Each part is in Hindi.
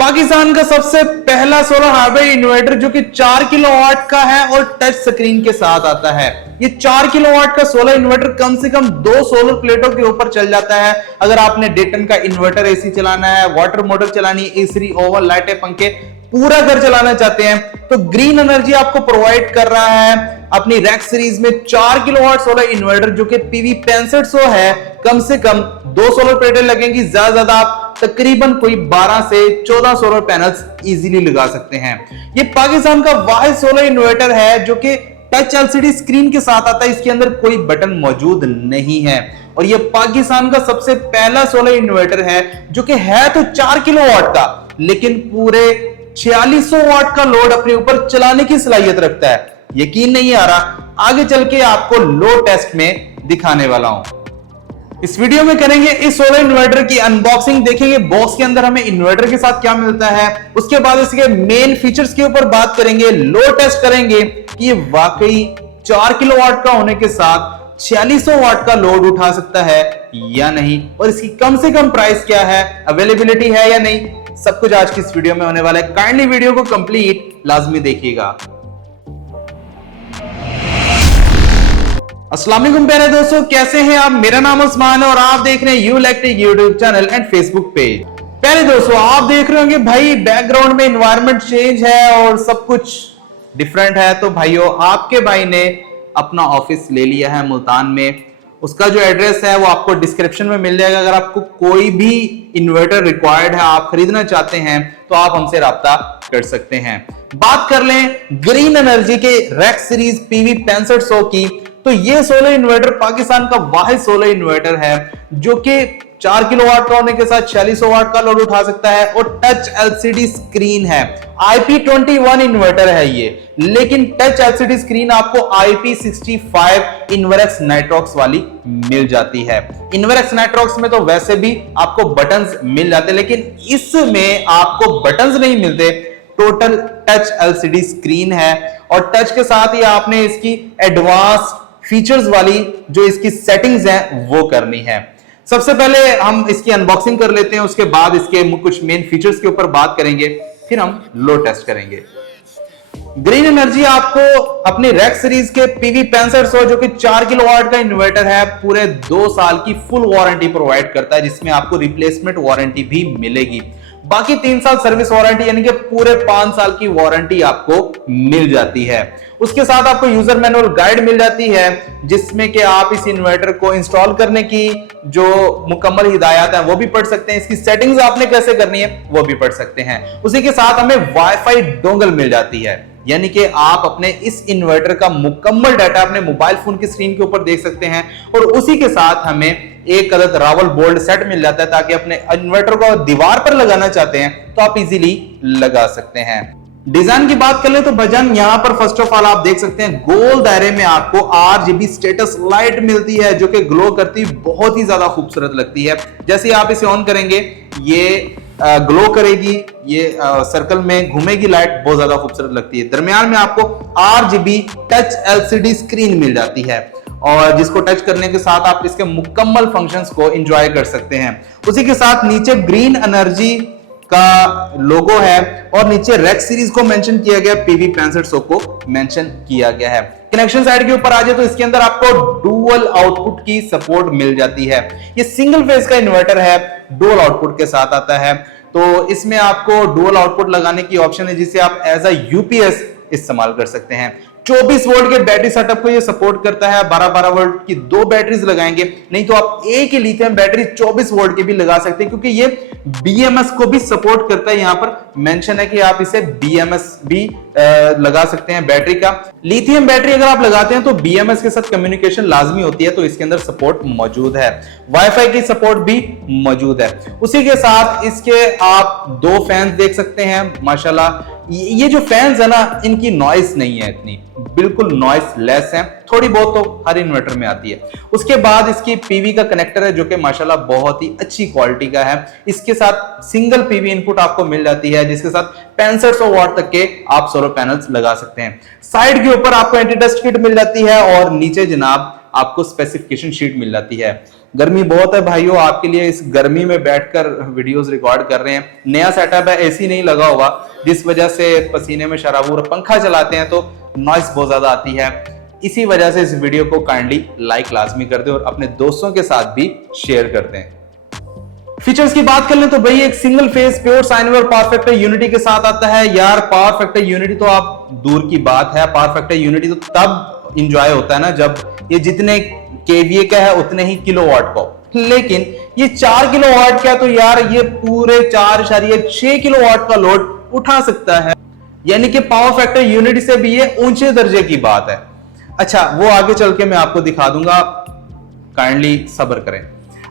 पाकिस्तान का सबसे पहला सोलर हार्डवेयर इन्वर्टर जो कि 4 किलोवाट का है और टच स्क्रीन के साथ आता है। ये 4 किलोवाट का सोलर इन्वर्टर कम से कम 2 सोलर प्लेटों के ऊपर चल जाता है। अगर आपने डे टन का इन्वर्टर एसी चलाना है, वाटर मोटर चलानी है, एसी, ओवन, लाइटें, पंखे पूरा घर चलाना चाहते हैं तो ग्रीन एनर्जी आपको प्रोवाइड कर रहा है अपनी रैक सीरीज में 4 किलोवाट सोलर इन्वर्टर जो कि पीवी 6500 है। कम से कम 2 सोलर प्लेटें लगेंगी, ज्यादा ज्यादा आप तकरीबन कोई 12 से 14 सोलर पैनल्स इजीली लगा सकते हैं। ये पाकिस्तान का वाहिद सोलर इन्वर्टर है जो कि टच एलसीडी स्क्रीन के साथ आता है। इसके अंदर कोई बटन मौजूद नहीं है और ये पाकिस्तान का सबसे पहला सोलर इन्वर्टर है जो कि है तो 4 किलोवाट का लेकिन पूरे 4600 वाट का लोड अपने ऊपर चलाने की सलाहियत रखता है। यकीन नहीं आ रहा, आगे चल के आपको लोड टेस्ट में दिखाने वाला हूं। इस वीडियो में करेंगे इस सोलर इन्वर्टर की अनबॉक्सिंग, देखेंगे बॉक्स के अंदर हमें इन्वर्टर के साथ क्या मिलता है। उसके बाद इसके मेन फीचर्स के ऊपर बात करेंगे, लोड टेस्ट करेंगे कि ये वाकई 4 किलोवाट का होने के साथ 4600 वाट का लोड उठा सकता है या नहीं, और इसकी कम से कम प्राइस क्या है, अवेलेबिलिटी है या नहीं, सब कुछ आज की इस वीडियो में होने वाला है। काइंडली वीडियो को कंप्लीट लाजमी देखिएगा। अस्सलाम वालेकुम प्यारे दोस्तों, कैसे हैं आप? मेरा नाम उस्मान है और आप देख रहे हैं you electric YouTube channel and Facebook page. प्यारे दोस्तों, आप देख रहे होंगे भाई बैकग्राउंड में एनवायरनमेंट चेंज है और सब कुछ डिफरेंट है। तो भाइयों, आपके भाई ने अपना ऑफिस ले लिया है मुल्तान में। उसका जो एड्रेस है वो आपको डिस्क्रिप्शन में मिल जाएगा। अगर आपको कोई भी इन्वर्टर रिक्वायर्ड है, आप खरीदना चाहते हैं तो आप हमसे राब्ता कर सकते हैं। बात कर लें ग्रीन एनर्जी के रैक सीरीज पीवी 6500 की, तो ये सोलर इन्वर्टर पाकिस्तान का वाहिद सोलर इन्वर्टर है जो कि 4 किलोवाट का होने के साथ 4600 वाट का लोड उठा सकता है और टच एलसीडी स्क्रीन है। IP21 इन्वर्टर है ये, लेकिन टच एलसीडी स्क्रीन आपको IP65 इन्वर्क्स नाइट्रॉक्स वाली मिल जाती है। इन्वर्क्स नाइट्रॉक्स में तो वैसे भी आपको बटन्स मिल जाते, लेकिन इसमें आपको बटन्स नहीं मिलते, टोटल टच एलसीडी स्क्रीन है और टच के साथ ही आपने इसकी एडवांस फीचर्स वाली जो इसकी सेटिंग्स हैं वो करनी है। सबसे पहले हम इसकी अनबॉक्सिंग कर लेते हैं, उसके बाद इसके कुछ मेन फीचर्स के ऊपर बात करेंगे, फिर हम लोड टेस्ट करेंगे। ग्रीन एनर्जी आपको अपनी रैक सीरीज के पीवी 6500 जो कि 4 किलोवाट का इन्वर्टर है पूरे 2 साल की फुल वारंटी प्रोवाइड करता है, जिसमें आपको रिप्लेसमेंट वारंटी भी मिलेगी। बाकी 3 साल सर्विस वारंटी यानी कि पूरे 5 साल की वारंटी आपको मिल जाती है। उसके साथ आपको यूजर मैनुअल गाइड मिल जाती है जिसमें कि आप इस इन्वर्टर को इंस्टॉल करने की जो मुकम्मल हिदायत है वो भी पढ़ सकते हैं। इसकी सेटिंग्स आपने कैसे करनी है वो भी पढ़ सकते हैं। उसी के साथ हमें वाईफाई डोंगल मिल जाती है, यानी कि आप अपने इस इन्वर्टर का मुकम्मल डाटा अपने मोबाइल फोन की स्क्रीन के ऊपर देख सकते हैं। और उसी के साथ हमें एक अदद रावल बोल्ट सेट मिल जाता है ताकि अपने इन्वर्टर को दीवार पर लगाना चाहते हैं तो आप इजीली लगा सकते हैं। डिजाइन की बात कर ले तो भजन यहां पर फर्स्ट ऑफ ऑल आप देख सकते हैं गोल दायरे में आपको RGB स्टेटस लाइट मिलती है जो कि ग्लो करती बहुत ही ज्यादा खूबसूरत लगती है। जैसे ही आप इसे ऑन करेंगे ये ग्लो करेगी, ये सर्कल में घूमेगी लाइट, बहुत ज्यादा खूबसूरत लगती है। दरमियान में आपको RGB टच LCD स्क्रीन मिल जाती है और जिसको टच करने के साथ आप इसके मुकम्मल फंक्शंस को एंजॉय कर सकते हैं। उसी के साथ नीचे ग्रीन एनर्जी का लोगो है और नीचे रैक सीरीज को मेंशन किया गया, पीवी 6500 को मेंशन किया गया है। कनेक्शन साइड के ऊपर आ जाए तो इसके अंदर आपको डुअल आउटपुट की सपोर्ट मिल जाती है। ये सिंगल फेज का इन्वर्टर है, डुअल आउटपुट के साथ आता है, तो इसमें आपको डुअल आउटपुट लगाने की ऑप्शन है जिसे आप एज अ यूपीएस इस्तेमाल कर सकते हैं। 24 वोल्ट के बैटरी सेटअप को ये सपोर्ट करता है। 12-12 वोल्ट की 2 बैटरीज लगाएंगे, नहीं तो आप एक ही लिथियम बैटरी 24 वोल्ट की भी लगा सकते हैं क्योंकि ये BMS को भी सपोर्ट करता है। यहां पर मेंशन है कि आप इसे BMS भी लगा सकते हैं बैटरी का। लिथियम बैटरी अगर आप लगाते हैं तो BMS के साथ कम्युनिकेशन लाजमी होती है, तो इसके अंदर सपोर्ट मौजूद है। वाईफाई की सपोर्ट भी मौजूद है। उसी के साथ इसके आप 2 फैंस देख सकते हैं। माशाल्लाह ये जो फैंस है ना, इनकी नॉइस नहीं है इतनी, बिल्कुल नॉइस लेस है, थोड़ी बहुत तो हर इन्वर्टर में आती है। उसके बाद इसकी पीवी का कनेक्टर है जो कि माशाल्लाह बहुत ही अच्छी क्वालिटी का है। इसके साथ सिंगल पीवी इनपुट आपको मिल जाती है जिसके साथ 6500 वाट तक के आप सोलर पैनल्स लगा सकते हैं। साइड के ऊपर आपको एंटी डस्ट किट मिल जाती है और नीचे जनाब आपको स्पेसिफिकेशन शीट मिल जाती है। गर्मी बहुत है भाइयों, आपके लिए इस गर्मी में बैठकर वीडियोस रिकॉर्ड कर रहे हैं। नया सेटअप है, एसी नहीं लगा हुआ, जिस वजह से पसीने में शराबूर, पंखा चलाते हैं तो नॉइस बहुत ज्यादा आती है। इसी वजह से इस वीडियो को काइंडली लाइक लाजमी कर दें और अपने दोस्तों के साथ भी शेयर कर दें। फीचर्स की बात कर लें तो भाई एक single phase pure sine wave power factor unity के साथ आता है। यार पावर फैक्टर यूनिटी तो आप दूर की बात है, पावर फैक्टर यूनिटी तो तब इंजॉय होता है ना जब ये जितने केवीए का है उतने ही किलोवाट का, लेकिन ये 4 किलोवाट का, तो यार ये पूरे 4.6 किलोवाट का लोड उठा सकता है, यानी कि पावर फैक्टर यूनिटी से भी ये ऊंचे दर्जे की बात है। अच्छा, वो आगे चल के मैं आपको दिखा दूंगा, काइंडली सब्र करें।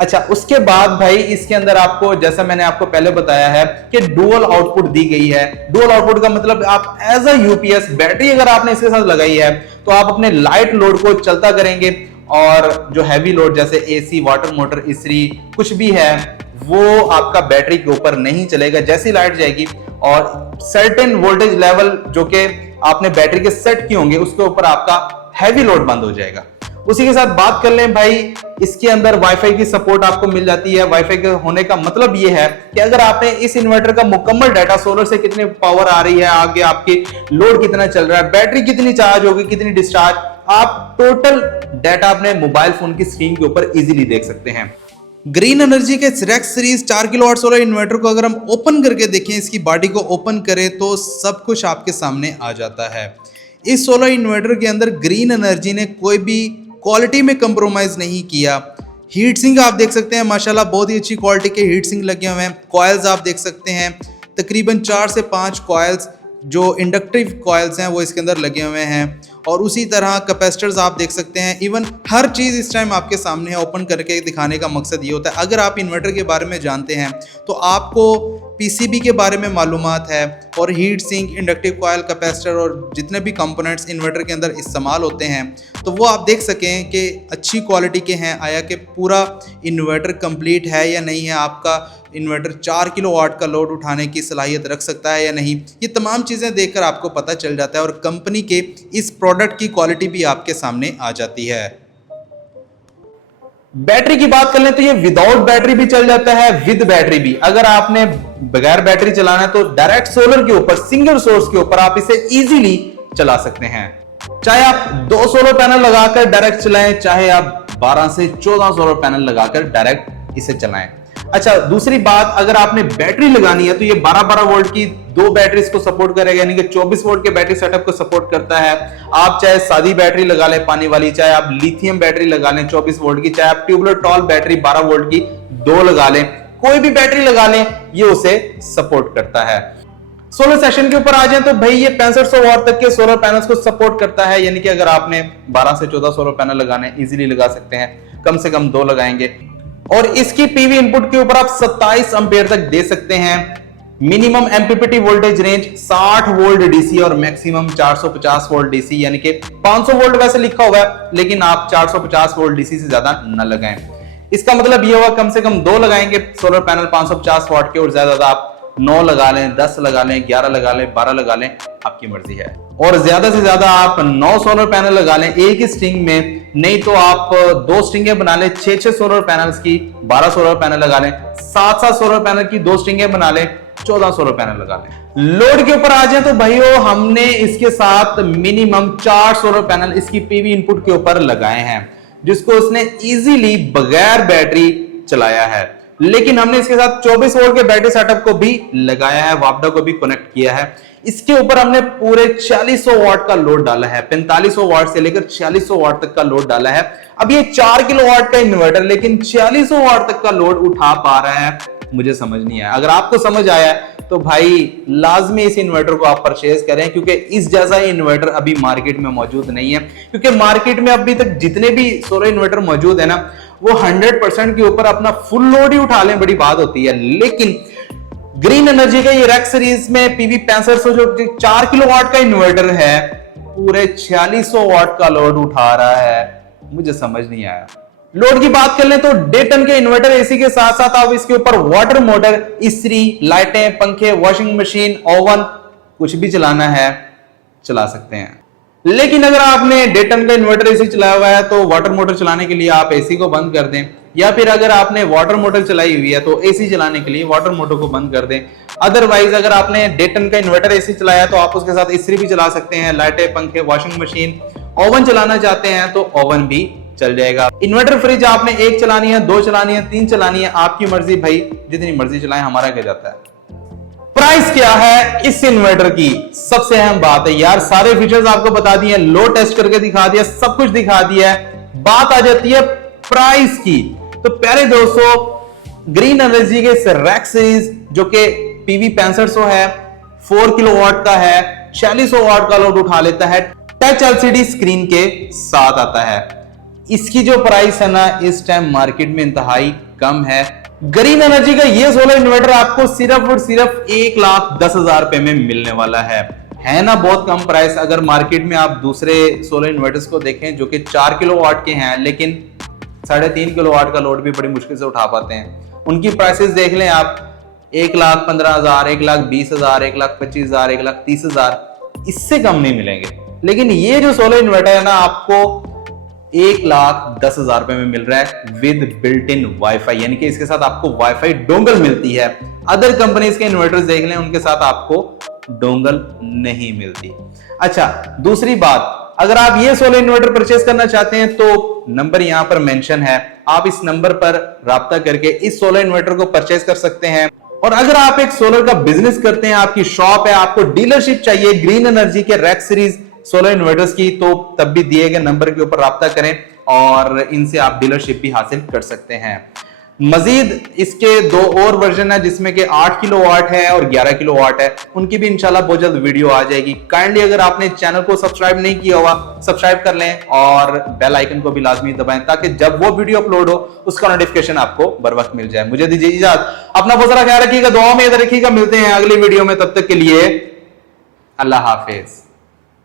अच्छा, उसके बाद भाई इसके अंदर आपको, जैसा मैंने आपको पहले बताया है कि डुअल आउटपुट दी गई है। डुअल आउटपुट का मतलब आप एज अ यूपीएस बैटरी अगर आपने इसके साथ लगाई है तो आप अपने लाइट लोड को चलता करेंगे और जो हैवी लोड जैसे एसी, वाटर मोटर, इस्त्री कुछ भी है वो आपका बैटरी के ऊपर नहीं चलेगा। जैसी लाइट जाएगी और सर्टेन वोल्टेज लेवल जो कि आपने बैटरी के सेट किए होंगे उसके ऊपर आपका हैवी लोड बंद हो जाएगा। उसी के साथ बात कर लें भाई, इसके अंदर वाईफाई की सपोर्ट आपको मिल जाती है। वाईफाई के होने का मतलब ये है कि अगर आपने इस इन्वर्टर का मुकम्मल डाटा, सोलर से कितनी पावर आ रही है, आगे आपकी लोड कितना चल रहा है, बैटरी कितनी चार्ज होगी, कितनी डिस्चार्ज, आप टोटल डाटा अपने मोबाइल फोन की स्क्रीन के ऊपर इजीली देख सकते हैं। ग्रीन एनर्जी के Rex series 4 kilowatt solar inverter को अगर हम ओपन करके देखें, इसकी बॉडी को ओपन करें तो सब कुछ आपके सामने आ जाता है। इस सोलर इन्वर्टर के अंदर ग्रीन एनर्जी ने कोई भी क्वालिटी में कंप्रोमाइज नहीं किया। हीट सिंक आप देख सकते हैं, माशाल्लाह बहुत ही अच्छी क्वालिटी के हीट सिंक लगे हुए हैं। कॉइल्स आप देख सकते हैं, तकरीबन 4 से 5 कॉइल्स जो इंडक्टिव कॉइल्स हैं वो इसके अंदर लगे हुए हैं। और उसी तरह कैपेसिटर्स आप देख सकते हैं। इवन हर चीज़ इस टाइम आपके सामने है। ओपन करके दिखाने का मकसद ये होता है, अगर आप इन्वर्टर के बारे में जानते हैं तो आपको पीसीबी के बारे में मालूमात है और heat sink, inductive coil, capacitor और जितने भी कंपोनेंट्स इन्वर्टर के अंदर इस्तेमाल होते हैं तो वो आप देख सकें कि अच्छी क्वालिटी के हैं, आया कि पूरा इन्वर्टर कंप्लीट है या नहीं है, आपका इन्वर्टर 4 किलोवाट का लोड उठाने की सलाहियत रख सकता है या नहीं। ये तमाम चीज़ें देखकर आपको पता चल जाता है और कंपनी के इस प्रोडक्ट की क्वालिटी भी आपके सामने आ जाती है। बैटरी की बात कर लें तो ये विदाउट बैटरी भी चल जाता है, विद बैटरी भी। अगर आपने बगैर बैटरी चलाना है तो डायरेक्ट सोलर के ऊपर, सिंगल सोर्स के ऊपर आप इसे इजीली चला सकते हैं। चाहे आप 2 सोलर पैनल लगाकर डायरेक्ट चलाएं, चाहे आप 12 से 14 सोलर पैनल लगाकर डायरेक्ट इसे चलाएं। अच्छा, दूसरी बात, अगर आपने बैटरी लगानी है तो ये 12-12 वोल्ट की 2 बैटरीज को सपोर्ट करेगा, यानी कि 24 वोल्ट के बैटरी सेटअप को सपोर्ट करता है। आप चाहे सादी बैटरी लगा लें पानी वाली, चाहे आप लिथियम बैटरी लगा लें 24 वोल्ट की, चाहे आप ट्यूबुलर टॉल बैटरी 12 वोल्ट की 2 लगा लें, कोई भी बैटरी लगा लें, ये उसे सपोर्ट करता है। सोलर सेक्शन के ऊपर आ जाए तो भाई ये 6500 वाट तक के सोलर पैनल्स को सपोर्ट करता है, यानी कि अगर आपने 12 से 14 सोलर पैनल लगाने इजीली लगा सकते हैं, कम से कम 2 लगाएंगे। और इसकी पीवी इनपुट के ऊपर आप 27 एंपियर तक दे सकते हैं। Minimum MPPT voltage range 60 volt DC और मैक्सिमम 450 वोल्ट डीसी, यानी कि 500 वोल्ट वैसे लिखा हुआ है लेकिन आप 450 वोल्ट डीसी से ज्यादा न लगाएं। इसका मतलब ये होगा कम से कम 2 लगाएंगे सोलर पैनल 550 वाट के, और ज्यादा आप 9 लगा लें, 10 लगा लें, 11 लगा लें, 12 लगा लें, आपकी मर्जी है। और ज्यादा से ज्यादा आप 9 सोलर पैनल लगा लें एक ही स्ट्रिंग में, नहीं तो आप 2 स्ट्रिंगें बना लें 6-6 सोलर पैनल्स की, 12 सोलर पैनल लगा लें, 7-7 सोलर पैनल की 2 स्ट्रिंगें बना लें, 14 सोलर पैनल लगा लें। लोड के ऊपर आ जाए तो भाइयों हमने इसके साथ मिनिमम 4 सोलर पैनल इसकी पीवी इनपुट के ऊपर लगाए हैं, जिसको उसने इजीली बगैर बैटरी चलाया है। लेकिन हमने इसके साथ 24 वोल्ट के बैटरी सेटअप को भी लगाया है, वापडा को भी कनेक्ट किया है। इसके ऊपर हमने पूरे 4600 वाट का लोड डाला है, 4500 वाट से लेकर 4600 वाट तक का लोड डाला है। अब ये 4 किलोवाट का इन्वर्टर लेकिन 4600 वाट तक का लोड उठा पा रहा है, मुझे समझ नहीं आया। अगर आपको समझ आया तो भाई लाजमी इस इन्वर्टर को आप परचेज करें, क्योंकि इस जैसा इन्वर्टर अभी मार्केट में मौजूद नहीं है। क्योंकि मार्केट में अभी तक जितने भी सोलर इन्वर्टर मौजूद है ना, वो 100% के ऊपर अपना फुल लोड ही उठा लें, बड़ी बात होती है। लेकिन ग्रीन एनर्जी का ये रेक्स सीरीज में पीवी 6500 जो 4 किलोवाट का इन्वर्टर है, पूरे 4600 वाट का लोड उठा रहा है, मुझे समझ नहीं आया। लोड की बात कर लें तो 1.5 टन के इन्वर्टर एसी के साथ साथ आप इसके ऊपर वाटर मोटर, इस्त्री, लाइटें, पंखे, वॉशिंग मशीन, ओवन, कुछ भी चलाना है चला सकते हैं। लेकिन अगर आपने 1.5 टन का इन्वर्टर एसी चलाया हुआ है तो वाटर मोटर चलाने के लिए आप एसी को बंद कर दें, या फिर अगर आपने वाटर मोटर चलाई हुई है तो एसी चलाने के लिए वाटर मोटर को बंद कर दें। अदरवाइज अगर आपने 1.5 टन का इन्वर्टर एसी चलाया तो आप उसके साथ इस्त्री भी चला सकते हैं, लाइटें, पंखे, वॉशिंग मशीन, ओवन चलाना चाहते हैं तो ओवन भी चल जाएगा। इन्वर्टर फ्रिज आपने 1 चलानी है, 2 चलानी है, 3 चलानी है, आपकी मर्जी भाई, जितनी मर्जी चलाएं, हमारा क्या जाता है। प्राइस क्या है इस इन्वर्टर की, सबसे अहम बात है यार। सारे फीचर्स आपको बता दिए, लो टेस्ट करके दिखा दिया, सब कुछ दिखा दिया है, बात आ जाती है प्राइस की। तो प्यारे दोस्तों, ग्रीन एनर्जी के इस रैक सीरीज जो कि पीवी 6500 है, 4 किलोवाट का है, 4600 वाट का लोड उठा लेता है, टच एलसीडी स्क्रीन के साथ आता है। इसकी जो प्राइस है ना, इस टाइम मार्केट में इंतहाई कम है। ग्रीन एनर्जी का ये सोलर इन्वर्टर आपको सिर्फ और सिर्फ 1,10,000 रुपए में मिलने वाला है ना बहुत कम प्राइस। अगर मार्केट में आप दूसरे सोलर इन्वर्टर्स को देखें जो कि 4 किलोवाट के हैं, लेकिन 3.5 किलोवाट का लोड भी बड़ी मुश्किल से उठा पाते हैं, उनकी प्राइसेस देख लें आप, 1,15,000, 1,20,000, 1,25,000, 1,30,000, इससे कम नहीं मिलेंगे। लेकिन ये जो सोलर इन्वर्टर है ना, आपको 1,10,000 रुपए में मिल रहा है विद बिल्ट इन वाईफाई, यानी कि इसके साथ आपको वाईफाई डोंगल मिलती है। अदर कंपनीज के इन्वर्टर्स देख लें, उनके साथ आपको डोंगल नहीं मिलती। अच्छा, दूसरी बात, अगर आप ये सोलर इन्वर्टर परचेस करना चाहते हैं तो नंबर यहां पर मेंशन है, आप इस नंबर पर राब्ता करके इस सोलर इन्वर्टर को परचेस कर सकते हैं। और अगर आप एक सोलर का बिजनेस करते हैं, आपकी शॉप है, आपको डीलरशिप चाहिए ग्रीन एनर्जी के रैक सीरीज सोलर इन्वर्टर्स की, तो तब भी दिए गए नंबर के ऊपर राब्ता करें और इनसे आप डीलरशिप भी हासिल कर सकते हैं। मजीद इसके 2 और वर्जन है जिसमें कि 8 किलोवाट है और 11 किलोवाट है, उनकी भी इंशाल्लाह बहुत जल्द वीडियो आ जाएगी। काइंडली अगर आपने चैनल को सब्सक्राइब नहीं किया हुआ, सब्सक्राइब कर लें और बेल आइकन को भी लाजमी दबाएं ताकि जब वो वीडियो अपलोड हो उसका नोटिफिकेशन आपको बर वक्त मिल जाए। मुझे दीजिए इजाजत, अपना बहुत सारा ख्याल रखिएगा, दुआ में याद रखिएगा, मिलते हैं अगली वीडियो में, तब तक के लिए अल्लाह हाफिज।